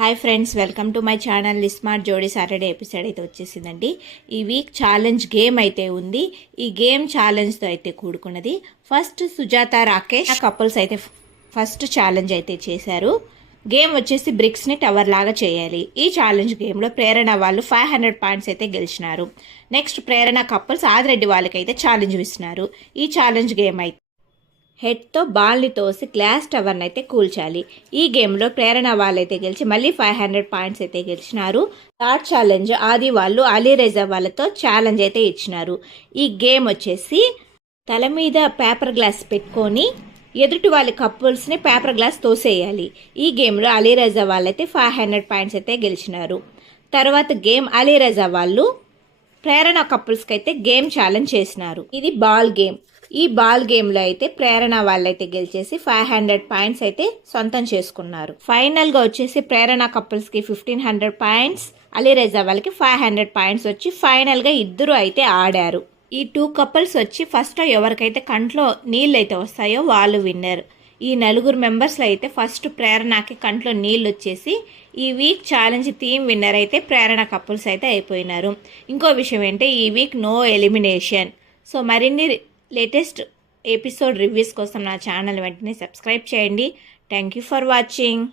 Hi friends, welcome to my channel. Smart జోడీ Saturday episode అయితే వచ్చేసిందండి. ఈ వీక్ ఛాలెంజ్ గేమ్ అయితే ఉంది. ఈ గేమ్ ఛాలెంజ్తో అయితే కూడుకున్నది. ఫస్ట్ సుజాత రాకేష్ కపుల్స్ అయితే ఫస్ట్ ఛాలెంజ్ అయితే చేశారు. గేమ్ వచ్చేసి బ్రిక్స్ని టవర్ లాగా చేయాలి. ఈ ఛాలెంజ్ గేమ్లో ప్రేరణ వాళ్ళు 500 పాయింట్స్ అయితే గెలిచినారు. నెక్స్ట్ ప్రేరణ కపుల్స్ ఆదిరెడ్డి వాళ్ళకైతే ఛాలెంజ్ ఇస్తున్నారు. ఈ ఛాలెంజ్ గేమ్ అయితే హెడ్తో బాల్ని తోసి గ్లాస్ టవర్ని అయితే కూల్చాలి. ఈ గేమ్లో ప్రేరణ వాళ్ళైతే గెలిచి మళ్ళీ 500 పాయింట్స్ అయితే గెలిచినారు. థర్డ్ ఛాలెంజ్ ఆది వాళ్ళు అలీరేజా వాళ్ళతో ఛాలెంజ్ అయితే ఇచ్చినారు. ఈ గేమ్ వచ్చేసి తల మీద పేపర్ గ్లాస్ పెట్టుకొని ఎదుటి వాళ్ళ కపుల్స్ని పేపర్ గ్లాస్ తోసేయాలి. ఈ గేమ్లో అలీరేజా వాళ్ళైతే 500 పాయింట్స్ అయితే గెలిచినారు. తర్వాత గేమ్ అలీరేజా వాళ్ళు ప్రేరణ కపుల్స్కి అయితే గేమ్ ఛాలెంజ్ చేసినారు. ఇది బాల్ గేమ్. ఈ బాల్ గేమ్లో అయితే ప్రేరణ వాళ్ళైతే గెలిచేసి 500 పాయింట్స్ అయితే సొంతం చేసుకున్నారు. ఫైనల్గా వచ్చేసి ప్రేరణ కపుల్స్కి 1500 పాయింట్స్, అలీరేజా వాళ్ళకి 500 పాయింట్స్ వచ్చి ఫైనల్గా ఇద్దరు అయితే ఆడారు. ఈ 2 కపుల్స్ వచ్చి ఫస్ట్ ఎవరికైతే కంట్లో నీళ్ళు అయితే వస్తాయో వాళ్ళు విన్నర్. ఈ 4 మెంబర్స్లో అయితే ఫస్ట్ ప్రేరణకి కంట్లో నీళ్ళు వచ్చేసి ఈ వీక్ ఛాలెంజ్ థీమ్ విన్నర్ అయితే ప్రేరణ కపుల్స్ అయితే అయిపోయినారు. ఇంకో విషయం ఏంటంటే ఈ వీక్ నో ఎలిమినేషన్. సో మరిన్ని లేటెస్ట్ ఎపిసోడ్ రివ్యూస్ కోసం నా ఛానల్ వెంటనే సబ్స్క్రైబ్ చేయండి. Thank you for watching.